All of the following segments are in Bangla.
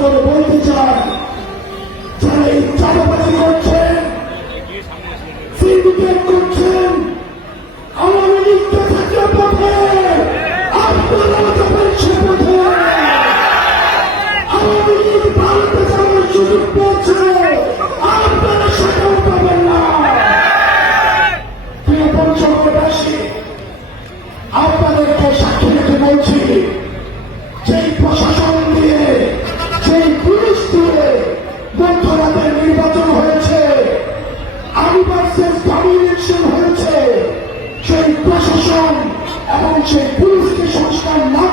করে বলতে চাই, যারা এই চাপাবাজি করছেন সিন্ডিকেট করছেন, আওয়ামী লীগকে থাকলে পথে, আপনারা যাবেন সে পথে। আওয়ামী লীগ ভারতে যাওয়ার সুযোগ পেয়েছে, আপনারা সেটাও পাবেন না। প্রিয় পঞ্চমবাসী আপনাদেরকে সাক্ষী রেখে বলছি আদিবাসের দাবি ইলেকশন হয়েছে। সেই প্রশাসন এবং সেই পুলিশকে সংস্কার না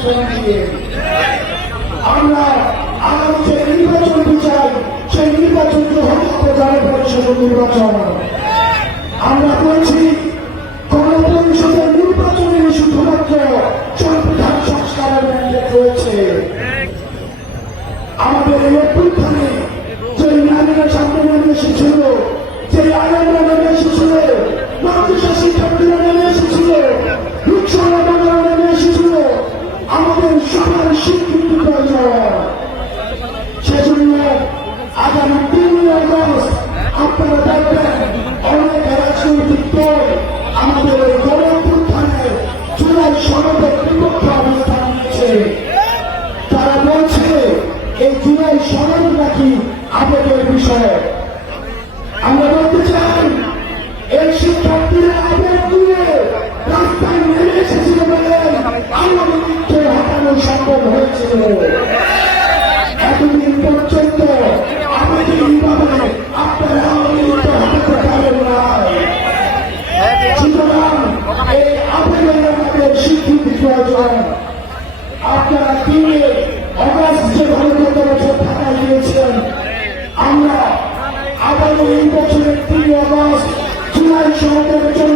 ফ্রেম দিয়ে আমরা আগামী যে নির্বাচন চাই সেই নির্বাচনকে হতে হবে জনপরিষদের নির্বাচন। আমরা বলছি, গণপরিষদের নির্বাচনে শুধুমাত্র সংবিধান সংস্কারের ম্যান্ডেট রয়েছে। আমাদের এই অভ্যুত্থানে যে নারীরা সামনে নেমে এসেছিল, যে আয়ামরা নেমে এসেছিল মাতৃশা শিক্ষার্থীরা আগামী তিন আগস্ট আপনারা দেখবেন অনেক রাজনৈতিক দল আমাদের এই গণ অভ্যুত্থানে জুলাই সনদের বিপক্ষে অবস্থান নিয়েছে। তারা বলছে, এই জুলাই সনদ নাকি আবেগের বিষয়। আমরা Abbas, two-night show,